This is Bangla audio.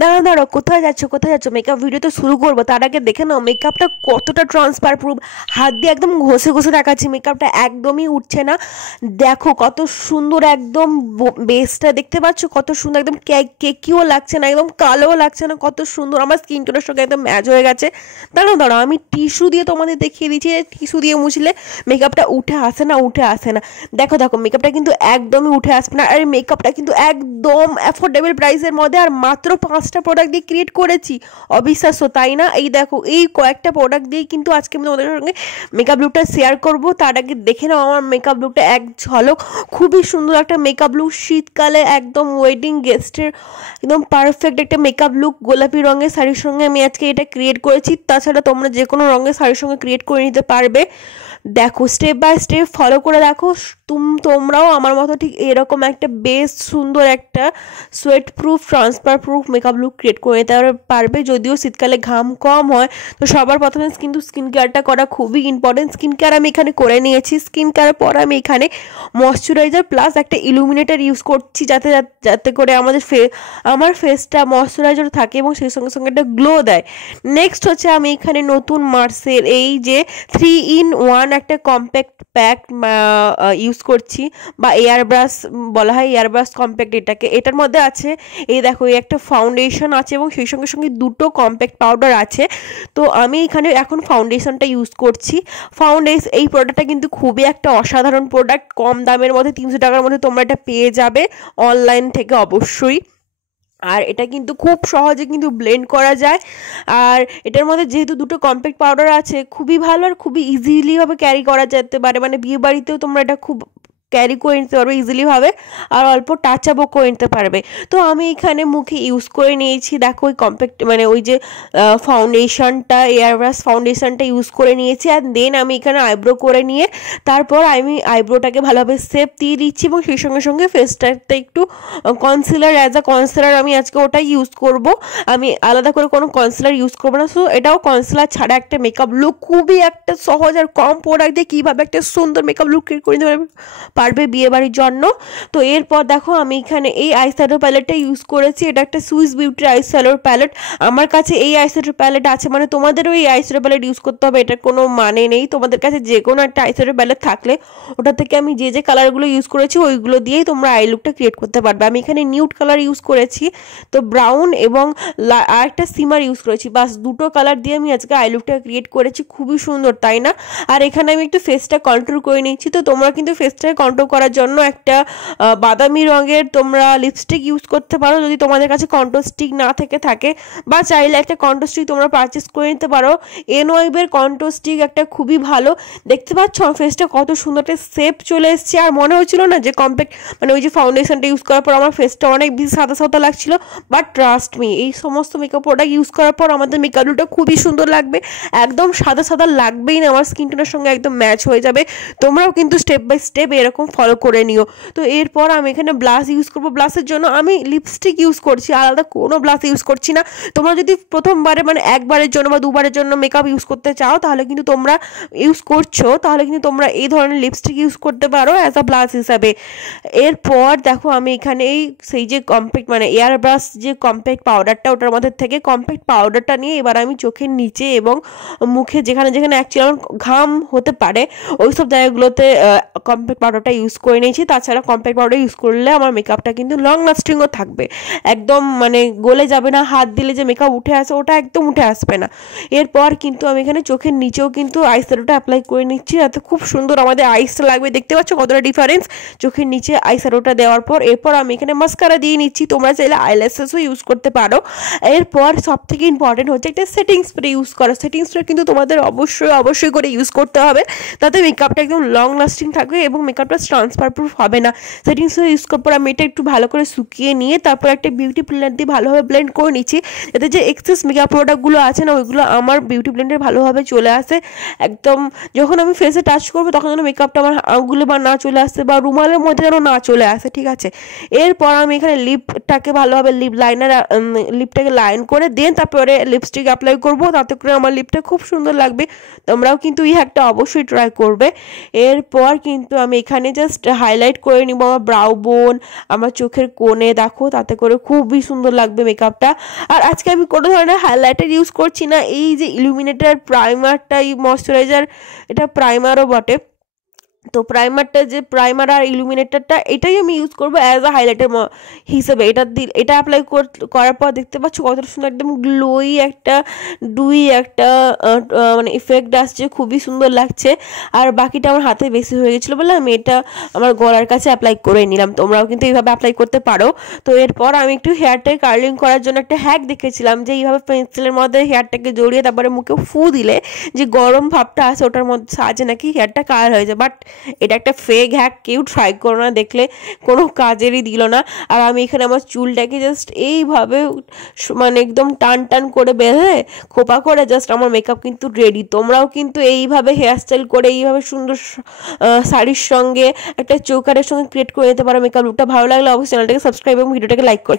দাঁড়াও দাঁড়াও, কোথায় যাচ্ছ কোথায় যাচ্ছ? মেকআপ ভিডিও তো শুরু করবো, তার আগে দেখে নাও মেকআপটা কতটা ট্রান্সফার প্রুফ। হাত দিয়ে একদম ঘষে ঘষে দেখাচ্ছি, মেকআপটা একদমই উঠছে না। দেখো কত সুন্দর, একদম বেসটা দেখতে পাচ্ছ কত সুন্দর, একদম কেকিও লাগছে না, একদম কালোও লাগছে না, কত সুন্দর আমার স্কিন টোনের সঙ্গে একদম ম্যাচ হয়ে গেছে। দাঁড়াও দাঁড়াও, আমি টিস্যু দিয়ে তোমাদের দেখিয়ে দিচ্ছি, টিস্যু দিয়ে মুছলে মেকআপটা উঠে আসে না, উঠে আসে না। দেখো দেখো, মেকআপটা কিন্তু একদমই উঠে আসবে না। আর মেকআপটা কিন্তু একদম অ্যাফোর্ডেবল প্রাইসের মধ্যে, আর মাত্র 5টা প্রোডাক্ট দিয়ে ক্রিয়েট করেছি। অবিশ্বাস্য তাই না? এই দেখো, এই কয়েকটা প্রোডাক্ট দিয়ে কিন্তু আজকে আমি তোমাদের সঙ্গে মেকআপ লুকটা শেয়ার করব। তার আগে দেখে নাও আমার মেকআপ লুকটা এক ঝলক। খুবই সুন্দর একটা মেকআপ লুক, শীতকালে একদম ওয়েডিং গেস্টের একদম পারফেক্ট একটা মেকআপ লুক। গোলাপি রঙের শাড়ির সঙ্গে আমি আজকে এটা ক্রিয়েট করেছি। তাছাড়া তোমরা যে কোনো রঙের শাড়ির সঙ্গে ক্রিয়েট করে নিতে পারবে। দেখো স্টেপ বাই স্টেপ ফলো করে দেখো, তোমরাও আমার মতো ঠিক এরকম একটা বেশ সুন্দর একটা sweat proof transfer proof makeup look create করে নিতে পারবে। যদিও শীতকালে ঘাম কম হয়, তো সবার প্রথমে কিন্তু স্কিন কেয়ারটা করা খুবই ইম্পর্টেন্ট। স্কিন কেয়ার আমি এখানে করে নিয়েছি। স্কিন কেয়ারের পর আমি এখানে ময়শ্চারাইজার প্লাস একটা ইলুমিনেটার ইউজ করছি, যাতে যাতে করে আমার ফেসটা ময়শ্চারাইজার থাকে এবং সেই সঙ্গে সঙ্গে একটা গ্লো দেয়। নেক্সট হচ্ছে আমি এখানে নতুন মার্সের এই যে 3-in-1 একটা কম্প্যাক্ট প্যাক ইউজ করছি, বা এয়ার ব্রাশ বলা হয়, এয়ার ব্রাশ কম্প্যাক্ট এটাকে। এটার মধ্যে আছে এই দেখো, এই একটা ফাউন্ডেশন আছে এবং সেই সঙ্গে সঙ্গে দুটো কম্প্যাক্ট পাউডার আছে। তো আমি এখানে এখন ফাউন্ডেশনটা ইউজ করছি। এই প্রোডাক্টটা কিন্তু খুবই একটা অসাধারণ প্রোডাক্ট। কম দামের মধ্যে 300 টাকার মধ্যে তোমরা এটা পেয়ে যাবে অনলাইন থেকে অবশ্যই। আর এটা কিন্তু খুব সহজে কিন্তু ব্লেন্ড করা যায়। আর এটার মধ্যে যেহেতু দুটো কম্প্যাক্ট পাউডার আছে, খুবই ভালো আর খুবই ইজিলি ভাবে ক্যারি করা যেতে পারে। মানে বিয়ে বাড়িতেও তোমরা এটা খুব ক্যারি করে নিতে পারবে ইজিলিভাবে, আর অল্প টাচ আপও করে নিতে পারবে। তো আমি এখানে মুখে ইউজ করে নিয়েছি। দেখো ওই কম্প্যাক্ট মানে ওই যে ফাউন্ডেশনটা, এয়ার ব্রাশ ফাউন্ডেশনটা ইউজ করে নিয়েছি। আর দেন আমি এখানে আইব্রো করে নিয়ে তারপর আমি আইব্রোটাকে ভালোভাবে শেপ দিয়ে দিচ্ছি এবং সেই সঙ্গে সঙ্গে ফেসটাতে একটু কনসিলার আমি আজকে ওটাই ইউজ করব। আমি আলাদা করে কোনো কনসিলার ইউজ করবো না। সো এটাও কনসিলার ছাড়া একটা মেকআপ লুক, খুবই একটা সহজ আর কম প্রোডাক্ট দিয়ে কীভাবে একটা সুন্দর মেকআপ লুক ক্রিয়েট করে নিতে পারবে বিয়ে বাড়ির জন্য। তো এরপর দেখো আমি এখানে এই আইশ্যাডো প্যালেটটা ইউজ করেছি। এটা একটা সুইস বিউটির আইশ্যাডোর প্যালেট। আমার কাছে এই আইশ্যাডো প্যালেট আছে, মানে তোমাদেরও এই আইশ্যাডো প্যালেট ইউজ করতে হবে, এটার কোনো মানে নেই। তোমাদের কাছে যে কোনো একটা আইশ্যাডো প্যালেট থাকলে ওটা থেকে আমি যে যে কালারগুলো ইউজ করেছি ওইগুলো দিয়েই তোমরা আই লুকটা ক্রিয়েট করতে পারবে। আমি এখানে নিউড কালার ইউজ করেছি, তো ব্রাউন এবং আরেকটা সিমার ইউজ করেছি। বাস দুটো কালার দিয়ে আমি আজকে আই লুকটা ক্রিয়েট করেছি। খুবই সুন্দর তাই না? আর এখানে আমি একটু ফেসটা কন্ট্রোল করে নিচ্ছি। তো তোমরা কিন্তু ফেসটাকে কন্ট্রোল করার জন্য একটা বাদামি রঙের তোমরা লিপস্টিক ইউজ করতে পারো, যদি তোমাদের কাছে কন্ট্রোল স্টিক না থাকে, বা চাইলে একটা কন্ট্রোল স্টিক তোমরা পারচেস করে নিতে পারো। এনওয়াইবের কন্ট্রোল স্টিক একটা খুবই ভালো। দেখতে পাচ্ছ ফেসটা কত সুন্দর একটা শেপ চলে এসছে। আর মনে হচ্ছিল না যে কম্প্যাক্ট মানে ওই যে ফাউন্ডেশনটা ইউজ করার পর আমার ফেসটা অনেক বেশি সাদা সাদা লাগছিল। বাট ট্রাস্ট মি, এই সমস্ত মেকআপ প্রোডাক্ট ইউজ করার পর আমাদের মেকআপ লুকটা খুবই সুন্দর লাগবে। একদম সাদা সাদা লাগবেই না, আমার স্কিন টোনের সঙ্গে একদম ম্যাচ হয়ে যাবে। তোমরাও কিন্তু স্টেপ বাই স্টেপ এরকম ফলো করে নিও। তো এরপর আমি এখানে ব্লাশ ইউজ করবো। ব্লাশের জন্য আমি লিপস্টিক ইউজ করছি, আলাদা কোনো ব্লাশ ইউজ করছি না। তোমরা যদি প্রথমবারে মানে একবারের জন্য বা দুবারের জন্য মেকআপ ইউজ করতে চাও, তাহলে কিন্তু তোমরা এই ধরনের লিপস্টিক ইউজ করতে পারো অ্যাজ আ ব্লাশ হিসাবে। এরপর দেখো আমি এখানে সেই যে কম্প্যাক্ট মানে এয়ার ব্রাশ যে কম্প্যাক্ট পাউডারটা, ওটার মধ্যে থেকে কম্প্যাক্ট পাউডারটা নিয়ে এবার আমি চোখের নিচে এবং মুখে যেখানে যেখানে অ্যাকচুয়ালি আমার ঘাম হতে পারে ওই সব জায়গাগুলোতে কম্প্যাক্ট পাউডারটা ইউজ করে নিয়েছি। তাছাড়া কম্প্যাক্ট পাউডার ইউজ করলে আমার মেকআপটা কিন্তু লং লাস্টিংও থাকবে, একদম মানে গলে যাবে না। হাত দিলে যে মেকআপ উঠে আসে ওটা একদম উঠে আসবে না। এরপর কিন্তু আমি এখানে চোখের নিচেও কিন্তু আইশ্যাডোটা অ্যাপ্লাই করে নিচ্ছি, যাতে খুব সুন্দর আমাদের আইসটা লাগবে। দেখতে পাচ্ছ কতটা ডিফারেন্স চোখের নিচে আইশ্যাডোটা দেওয়ার পর। এরপর আমি এখানে মাস্কারা দিয়ে নিচ্ছি, তোমরা চাইলে আইল্যাশেসও ইউজ করতে পারো। এরপর সব থেকে ইম্পর্টেন্ট হচ্ছে একটা সেটিং স্প্রে ইউজ করা। সেটিং স্প্রে কিন্তু তোমাদের অবশ্যই করে ইউজ করতে হবে, তাতে মেকআপটা একদম লং লাস্টিং থাকবে এবং মেকআপটা ট্রান্সফার প্রুফ হবে না। সেটিং স্প্রে ইউজ করার পর আমি এটা একটু ভালো করে শুকিয়ে নিয়ে তারপর একটা বিউটি ব্লেন্ডার দিয়ে ভালোভাবে ব্লেন্ড করে নিচ্ছি, যাতে যে এক্সেস মেকআপ প্রোডাক্টগুলো আছে না ওইগুলো আমার বিউটি ব্লেন্ডারে ভালোভাবে চলে আসে। একদম যখন আমি ফেসে টাচ করবো তখন যেন মেকআপটা আমার আঙুলে বা না চলে আসে, বা রুমালের মধ্যে যেন না চলে আসে, ঠিক আছে? এরপর আমি এখানে লিপটাকে ভালোভাবে লিপটাকে লাইন করে দেন তারপরে লিপস্টিক অ্যাপ্লাই করবো, তাতে করে আমার লিপটা খুব সুন্দর লাগবে। তোমরাও কিন্তু এই হ্যাকটা অবশ্যই ট্রাই করবে। এরপর কিন্তু আমি এখানে এখানে জাস্ট হাইলাইট করে নিব আমার ব্রাউ বোন, আমার চোখের কোণে, দেখো তাতে করে খুবই সুন্দর লাগবে মেকআপটা। আর আজকে আমি কোনো ধরনের হাইলাইটার ইউজ করছি না, এই যে ইলুমিনেটার প্রাইমারটা, এই ময়শ্চারাইজার, এটা প্রাইমারও বটে। তো প্রাইমারটা যে প্রাইমার আর ইলুমিনেটরটা এটাই আমি ইউজ করবো অ্যাজ আ হাইলাইটার হিসেবে। এটা অ্যাপ্লাই করার পর দেখতে পাচ্ছ কত সুন্দর একদম গ্লোই একটা মানে ইফেক্ট আসছে, খুবই সুন্দর লাগছে। আর বাকিটা আমার হাতে বেশি হয়ে গেছিলো বলে আমি এটা আমার গলার কাছে অ্যাপ্লাই করে নিলাম। তোমরাও কিন্তু এইভাবে অ্যাপ্লাই করতে পারো। তো এরপর আমি একটু হেয়ারটাকে কার্লিং করার জন্য একটা হ্যাক দেখেছিলাম যে এইভাবে পেন্সিলের মধ্যে হেয়ারটাকে জড়িয়ে তারপরে মুখে ফু দিলে যে গরম ভাবটা আছে ওটার মধ্যে সাহায্যে নাকি হেয়ারটা কালার হয়ে যায়। বাট এটা একটা ফেক হ্যাক, কেউ ট্রাই করো না, দেখলে কোনো কাজেরই দিল না। আর আমি এখানে আমার চুলটাকে জাস্ট এইভাবে মানে একদম টান টান করে বেঁধে খোপা করে জাস্ট আমার মেকআপ কিন্তু রেডি। তোমরাও কিন্তু এইভাবে হেয়ারস্টাইল করে এইভাবে সুন্দর শাড়ির সঙ্গে একটা চৌকারের সঙ্গে ক্রিয়েট করে নিতে পারো মেকআপ লুকটা। ভালো লাগলে অবশ্যই চ্যানেলটাকে সাবস্ক্রাইব এবং ভিডিওটাকে লাইক করো।